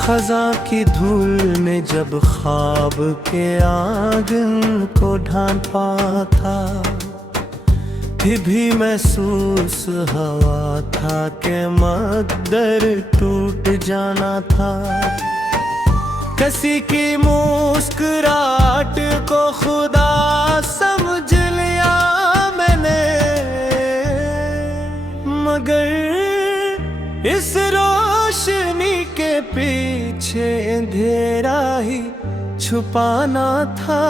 खज़ां की धूल में जब ख्वाब के आंगन को ढांपा था, फिर भी महसूस हवा था कि मकदर टूट जाना था। किसी की मुस्कुराहट को खुदा समझ लिया मैंने, मगर इस रोशनी के पीछे अंधेरा ही छुपाना था।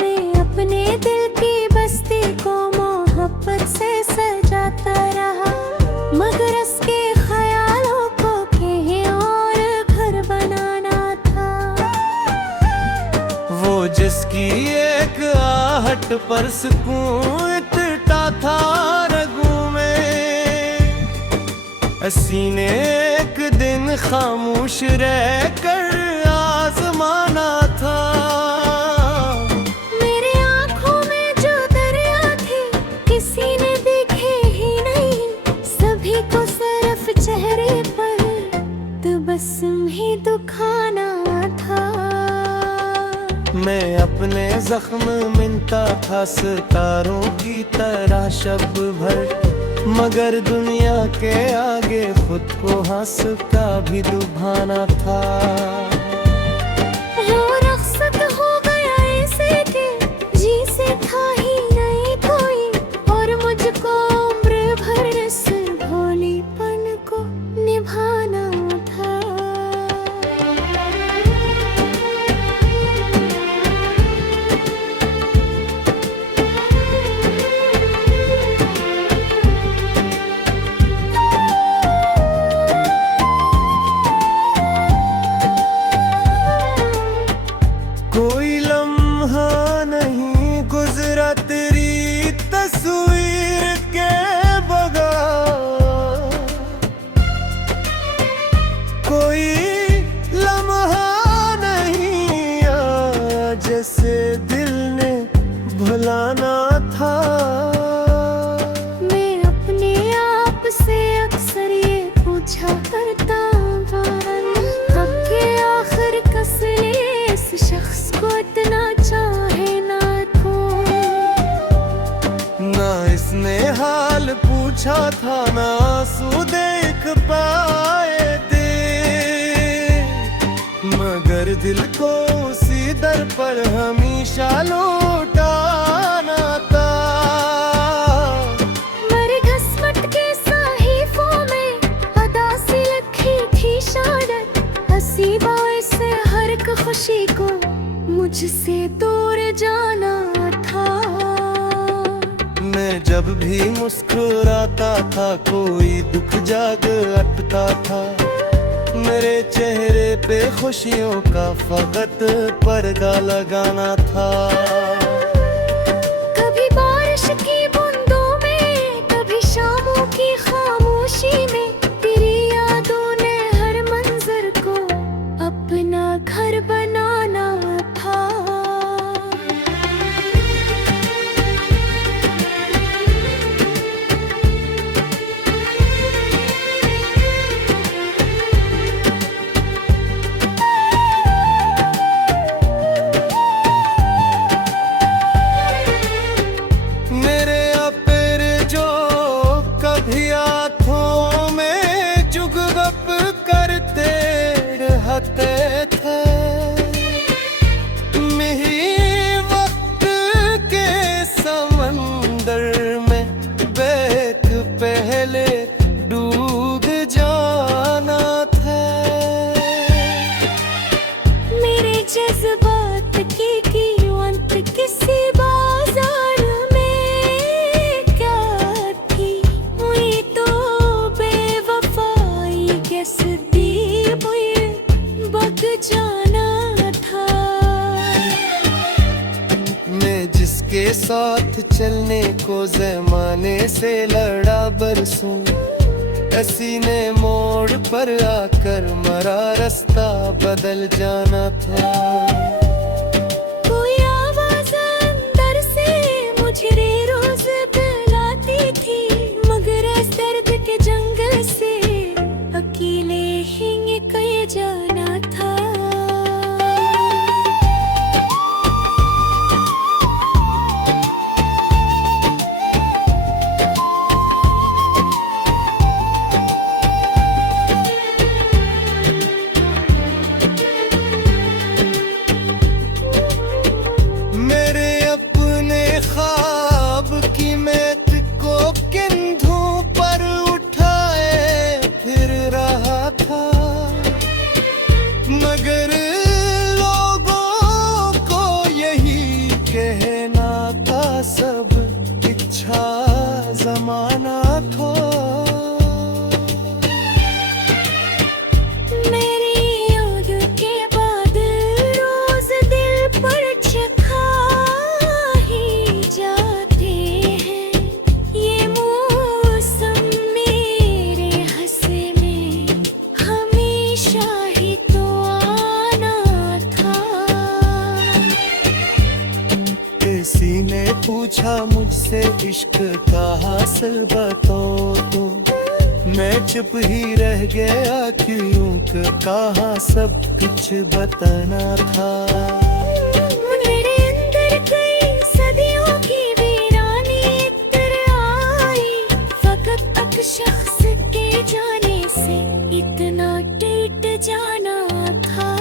मैं अपने दिल की बस्ती को मोहब्बत से सजाता रहा, मगर उसके ख्यालों को कहीं और घर बनाना था। वो जिसकी एक आहट पर सुकून इतता था रगों में, सीने एक दिन खामोश रहकर आजमाना था। मेरी आँखों में जो दरिया थे किसी ने देखे ही नहीं, सभी को सिर्फ चेहरे पर तबस्सुम ही दुखाना था। मैं अपने जख्म मिनता था सितारों की तरह शब भर, मगर दुनिया के आगे खुद को हंस का भी लुभाना था। वो रख्सत हो गया ऐसे कि जी से था ही नहीं कोई, और मुझको उम्र भर इस भोलीपन को निभाना था। कोई लम्हा नहीं गुजरा तेरी तस्वीर के बगैर, कोई लम्हा नहीं आया जैसे दिल ने भुलाना था। मैं अपने आप से अक्सर ये पूछा करता था कि आखिर कस ले इस शख्स को इतना चाहे ना कोई। ना इसने हाल पूछा था ना आंसू देख पाए थे, मगर दिल को उसी दर पर हमेशा लौटाना था। मर घसमट के साहिफों में अदा सी लिखी थी शहादत, हसीबा से हर एक खुशी को मुझसे दूर जाना था। मैं जब भी मुस्कुराता था कोई दुख जाग अटता था, मेरे चेहरे पे खुशियों का फकत पर्दा लगाना था। कभी बारिश की बूंदों में, कभी शामों की खामोशी में, तेरी यादों ने हर मंजर को अपना घर बनाना था। मेरे अपेर जो कभी आँखों में जुगगप करते रहते थे, मेरी वक्त के समंदर में बैठ पहले डूब जाना था। मेरे जज्बात की कीमत किसी बाजार में क्या थी, हुई तो बेवफाई कैसे दी हुई बग जाना था। साथ चलने को ज़माने से लड़ा बरसों, ऐसी ने मोड़ पर आकर मरा, रास्ता बदल जाना था। कोई आवाज़ अंदर से मुझे रोज बुलाती थी, मगर इस दर्द के जंगल से अकेले ही निकल जाना था। मेरे अपने ख्वाब की मैत को कंधों पर उठाए फिर रहा था, मगर लोगों को यही कहना था सब इच्छा जमाना था। मेरी याद के बाद रोज दिल पर छखा ही जाते हैं, ये मौसम मेरे हंसे में हमेशा ही तो आना था। किसी ने पूछा मुझसे इश्क का हासिल बताओ तो, मैं चुप ही रह गया क्यों कहा सब कुछ बताना था। मेरे अंदर कई सदियों की वीरानी इतर आई, फकत एक शख्स के जाने से इतना टूट जाना था।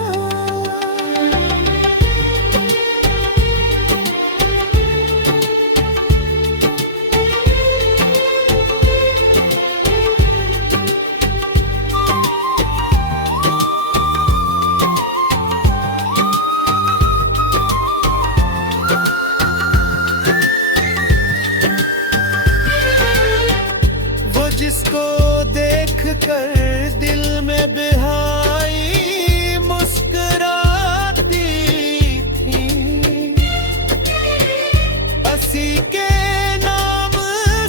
वो जिसको देख कर दिल में बेहाई मुस्कुराती थी, हंसी के नाम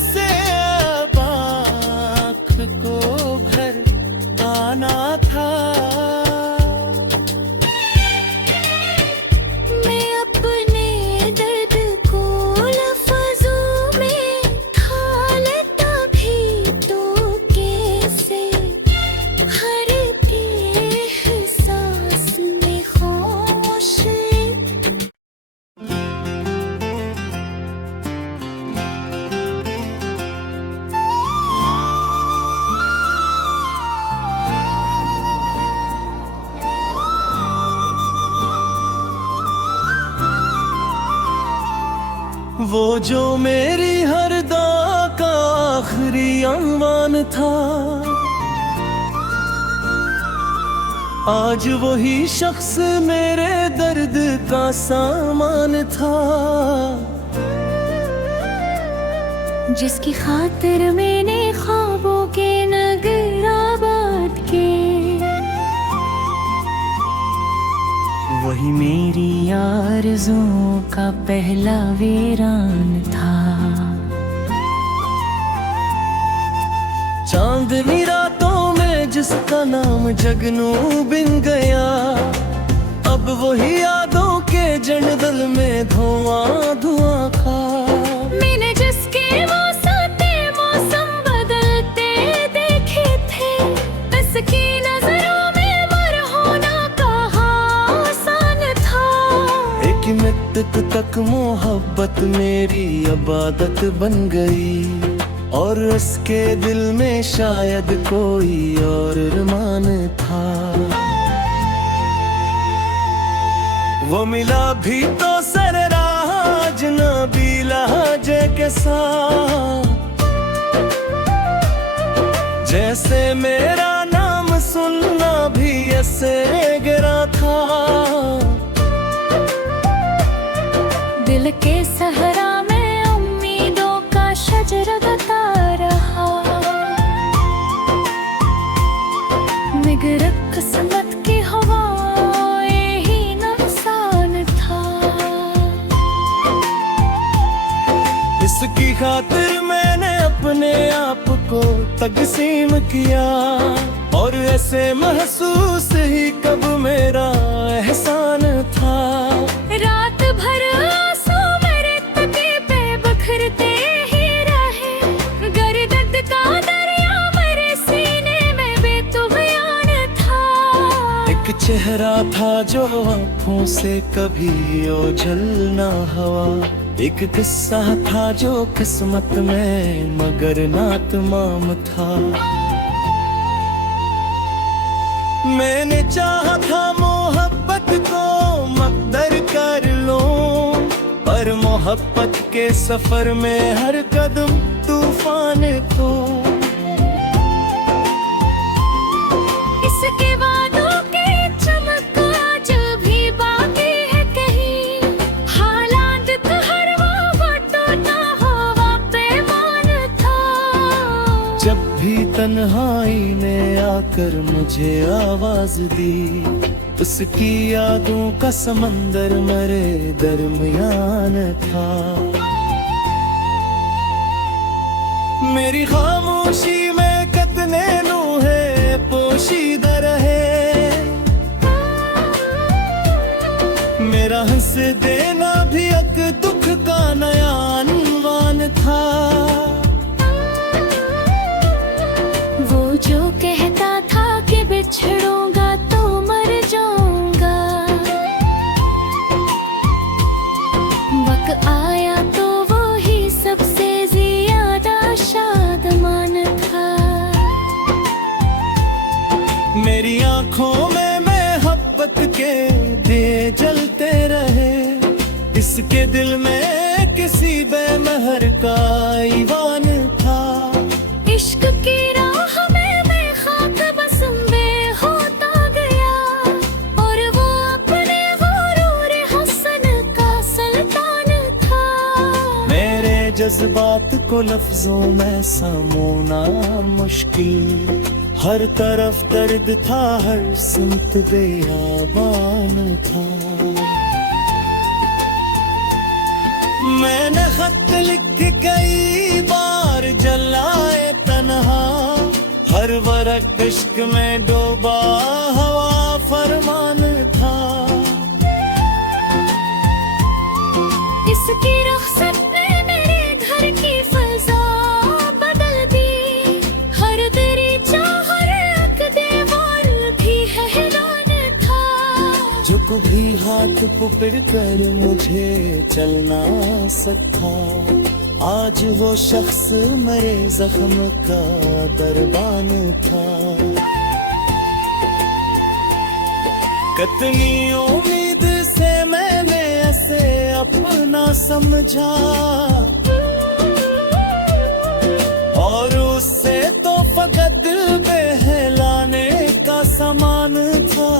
से अब आँख को भर आना था। मैं अपने दर्द को लफ्ज़ों में ढालता भी तो कैसे, हर के एहसास में खामोश वो जो मेरी हर दुआ का आखिरी अरमान था, आज वही शख्स मेरे दर्द का सामान था। जिसकी खातिर मैंने ख्वाबों के नगर आबाद के, वही मेरी आरज़ुओं का पहला वीरान था। चांदनी रातों में जिसका नाम जगनू बिन गया, अब वही यादों के जंगल में धुआं धुआं खा। मैंने जिसके मौसम बदलते देखे थे, उसकी नजरों में मर होना कहाँ आसान था। एक मृतक तक मोहब्बत मेरी इबादत बन गई, और उसके दिल में शायद कोई और अरमान था। वो मिला भी तो सरराज नबी लहजे के साथ, जैसे मेरा नाम सुनना भी ऐसे गिरा था। दिल के सहरा में उम्मीदों का शजर बता रहा, मगर किस्मत की हवाएं ही इंसान था। उसकी खातिर मैंने अपने आप को तकसीम किया, और ऐसे महसूस ही कब मेरा एहसान था। रात भर आंसू मेरे तके पे बखरते ही रहे, गर्द का दरिया मेरे सीने में बेतुगान था। एक चेहरा था जो आँखों से कभी ओझल ना हवा, एक किस्सा था जो किस्मत में मगर ना तमाम था। मैंने चाहा था मोहब्बत को मकदर कर लूं, पर मोहब्बत के सफर में हर कदम तूफान तो। इसके वादों के चमक आज भी बाकी है कहीं, हालात का हर वो टूटा हुआ पैमान था। जब भी तन्हाई ने आकर मुझे आवाज दी, उसकी यादों का समंदर मेरे दरमियान था। मेरी खामोशी में कितने लम्हे पोशीदा रहे, मेरा हंस देना भी एक दुख का नया अनवान था। वो जो कहता था कि बिछड़ूंगा तो मर जाऊंगा, वक्त आया तो वो ही सबसे ज्यादा शादमान था। मेरी आंखों में मोहब्बत के दिए जलते रहे, इसके दिल में किसी बेमहर का ईवान था। इश्क की राह में मैं खाक बस में होता गया, और वो अपने गुरूर हुस्न का सुल्तान था। मेरे जज्बात को लफ्जों में समोना मुश्किल, हर तरफ दर्द था, हर सिमत बेआबान था। मैंने खत लिख कई बार जलाए तन्हा, हर वरक इश्क में डूबा हवा फरमान था। इसकी रुखसत ने मेरे घर की फजा बदल दी, हर तेरी चाह एक दीवार भी हैरान था। जो कभी हाथ पकड़ कर मुझे चलना सका, आज वो शख्स मेरे जख्म का दरबान था। कितनी उम्मीद से मैंने ऐसे अपना समझा, और उससे तो फकत दिल बहलाने का सामान था।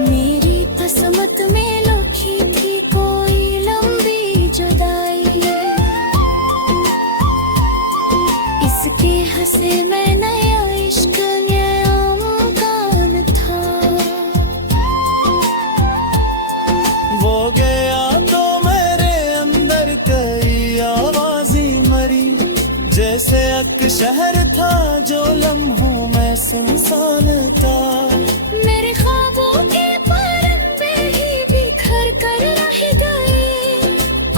मेरी किस्मत में लिखी थी कोई लंबी जुदाई, इसके हंसे में नया इश्क नया मुकान था। वो गया तो मेरे अंदर कई आवाज़ी मरी, जैसे एक शहर था जो लम्हों में सुनसान था। मेरे ख्वाबों के परिंदे ही बिखर कर रह गए,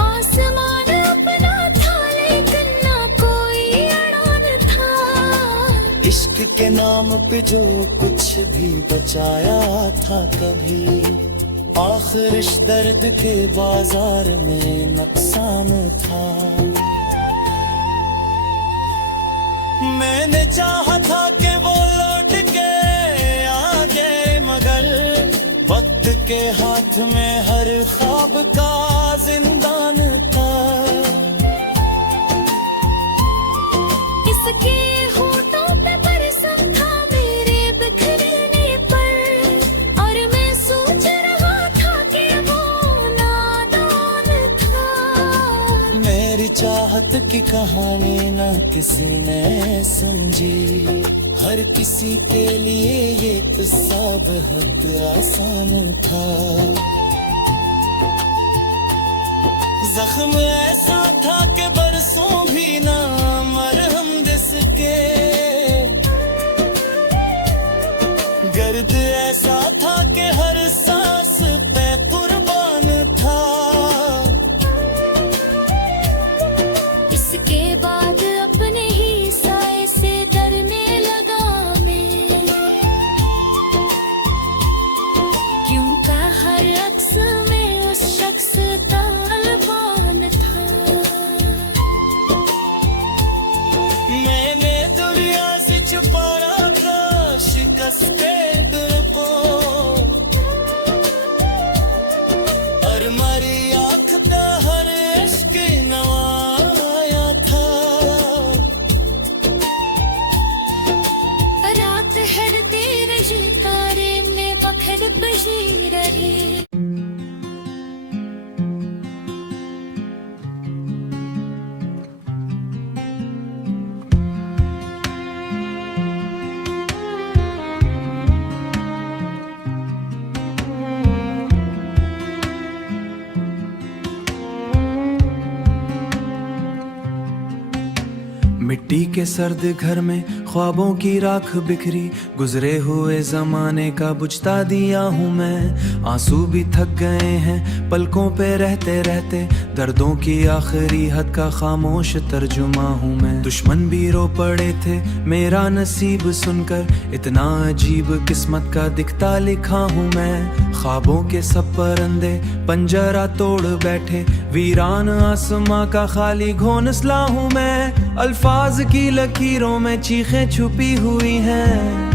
आसमान अपना था लेकिन ना कोई अड़ान था। इश्क के नाम पे जो कुछ भी बचाया था कभी, आखिर इस दर्द के बाजार में नुकसान था। मैंने चाहा था कि वो लौट के आ जाए, मगर वक्त के हाथ में हर ख्वाब का जिंदान था। इसके होठों पे बरसम था मेरे बिखरने पर, और मैं सोच रहा था कि वो नादान था। मेरी चाहत की कहानी न किसी ने समझी, हर किसी के लिए ये किस्सा बहुत आसान था। जख्म ऐसा था कि बरसों भी ना मरहम जिसके, गर्द ऐसा था कि हर सांस पे कुर्बान था। इसके बाद अपने ही साए से डरने लगा मैं, क्योंकि हर अक्स में उस शख्स तालिबान था। मैंने दुनिया से छुपा रखा शिकस्ते दिल को, और मरी आँख का हर इश्क नवाया था। रात हड़ती रही, तारे में बखर बजी रही। मिट्टी के सर्द घर में ख्वाबों की राख बिखरी, गुजरे हुए जमाने का बुझता दिया हूँ मैं। आंसू भी थक गए हैं पलकों पे रहते रहते, दर्दों की आखिरी हद का खामोश तर्जुमा हूँ मैं। दुश्मन भी रो पड़े थे मेरा नसीब सुनकर, इतना अजीब किस्मत का दिखता लिखा हूँ मैं। ख्वाबों के सब परंदे पंजरा तोड़ बैठे, वीरान आसमां का खाली घोंसला हूँ मैं। अल्फाज की लकीरों में चीखें छुपी हुई हैं।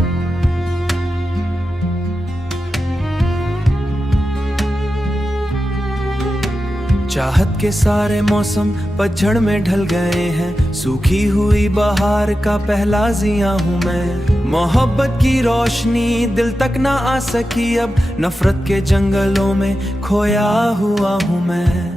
चाहत के सारे मौसम पतझड़ में ढल गए हैं, सूखी हुई बहार का पहला जिया हूँ मैं। मोहब्बत की रोशनी दिल तक ना आ सकी अब, नफरत के जंगलों में खोया हुआ हूँ मैं।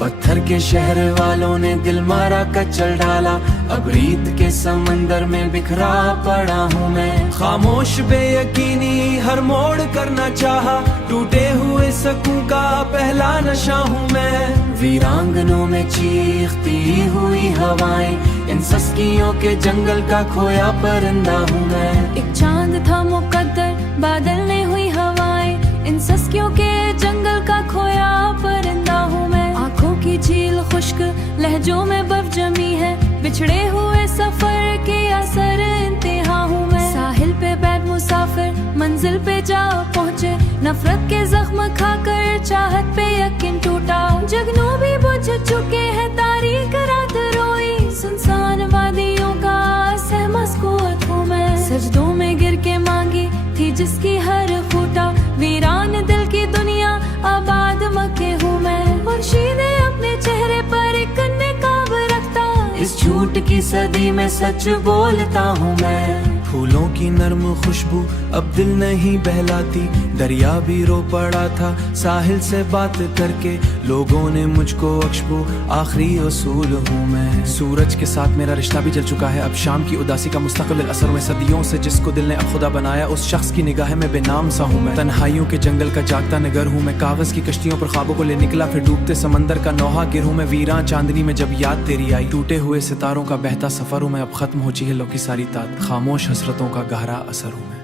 पत्थर के शहर वालों ने दिल मारा कचल डाला, अब रीत के समंदर में बिखरा पड़ा हूँ मैं। खामोश बेयकीनी हर मोड़ करना चाहा, टूटे हुए सकूं का पहला नशा हूँ मैं। वीरांगनों में चीखती हुई हवाएं, इन सस्कियों के जंगल का खोया परिंदा हूँ मैं। एक चांद था मुकद्दर बादल ने हुई हवाएं, इन सस्कियों के जंगल का खोया परिंदा हूँ मैं। आँखों की झील खुश्क लहजों में बर्फ जमी है, बिछड़े हुए सफर के असर इंतहा हूँ मैं। साहिल पे बैठ मुसाफिर मंजिल पे जा पहुँचे, नफरत के जख्म खाकर चाहत पे यकीन टूटा। जगनू भी बुझ चुके हैं तारीख रात रोई, सुनसान वादियों का सहम सुकूत हूँ मैं। सजदों में गिर के मांगी थी जिसकी हर खूटा, वीरान दिल की दुनिया आबाद मक्के हूँ मैं। मुर्शीदे अपने चेहरे पर एक नकाब रखता, इस झूठ की सदी में सच बोलता हूँ मैं। फूलों की नर्म खुशबू अब दिल नहीं बहलाती, दरिया भी रो पड़ा था साहिल से बात करके। लोगों ने मुझको अक्शबू आखिरी असूल हूँ मैं। सूरज के साथ मेरा रिश्ता भी जल चुका है, अब शाम की उदासी का मुस्तकिल असर में। सदियों से जिसको दिल ने अब खुदा बनाया, उस शख्स की निगाह में बेनाम सा हूँ मैं। तन्हाइयों के जंगल का जागता नगर हूँ मैं, कागज की कश्तियों पर ख्वाबों को ले निकला, फिर डूबते समंदर का नौहा गिर हूँ मैं। वीरान चांदनी में जब याद तेरी आई, टूटे हुए सितारों का बहता सफर हूँ मैं। अब खत्म हो चीज़ों की सारी तात, खामोश हसरतों का गहरा असर हूँ मैं।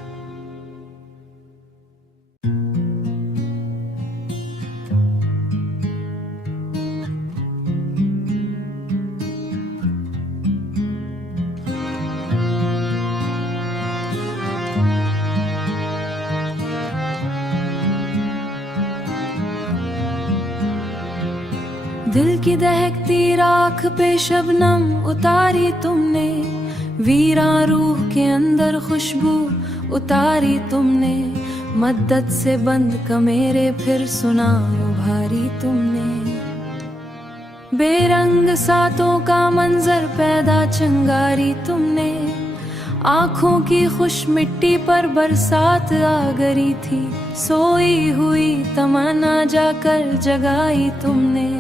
दिल की दहकती राख पे शबनम उतारी तुमने, वीरा रूह के अंदर खुशबू उतारी तुमने। मद्दत से बंद कमेरे फिर सुना उभारी तुमने, बेरंग सातों का मंजर पैदा चंगारी तुमने। आँखों की खुश मिट्टी पर बरसात आ गई थी, सोई हुई तमन्ना जाकर जगाई तुमने।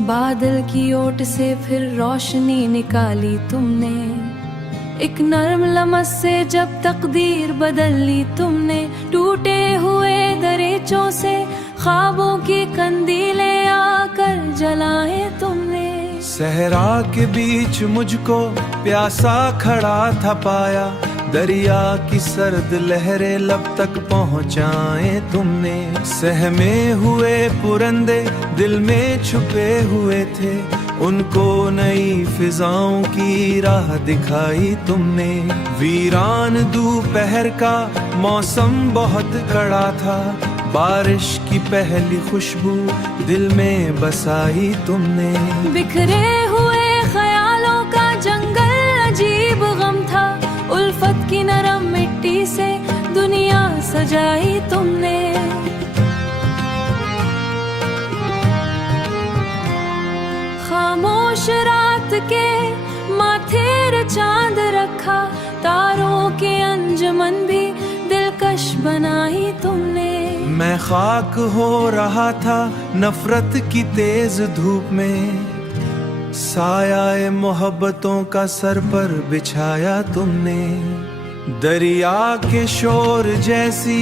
बादल की ओट से फिर रोशनी निकाली तुमने, एक नर्म लमस से जब तकदीर बदल ली तुमने। टूटे हुए दरीचों से ख्वाबों सहरा के बीच मुझको प्यासा खड़ा था पाया, दरिया की सर्द लहरें लब तक पहुंचाए तुमने। सहमे हुए पुरंदे दिल में छुपे हुए थे, उनको नई फिजाओं की राह दिखाई तुमने। वीरान दोपहर का मौसम बहुत कड़ा था, बारिश की पहली खुशबू दिल में बसाई तुमने। बिखरे हुए ख्यालों का जंगल अजीब गम था, उल्फत की नरम मिट्टी से दुनिया सजाई तुमने। खामोश रात के माथे चांद रखा, तारों के अंजुमन भी दिलकश बनाई तुमने। मैं खाक हो रहा था नफरत की तेज धूप में, साया मोहब्बतों का सर पर बिछाया तुमने। दरिया के शोर जैसी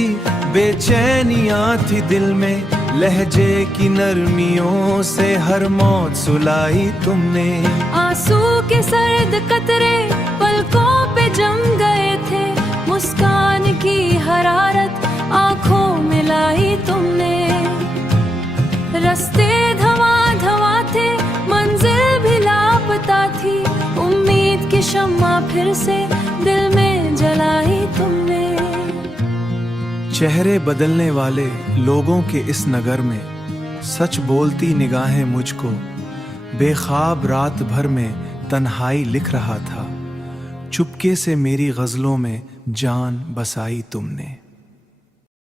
बेचैनियां थी दिल में, लहजे की नरमियों से हर मौत सुलाई तुमने। आंसू के सर्द कतरे पलकों पे जम गए थे, मुस्कान की हरारत आंखों में लाई तुमने। रास्ते धवा थे, मंजिल भी लापता थी, उम्मीद की शम्मा फिर से दिल में जलाई तुमने। चेहरे बदलने वाले लोगों के इस नगर में सच बोलती निगाहें मुझको बेख्वाब रात भर में तन्हाई लिख रहा था। चुपके से मेरी गजलों में जान बसाई तुमने।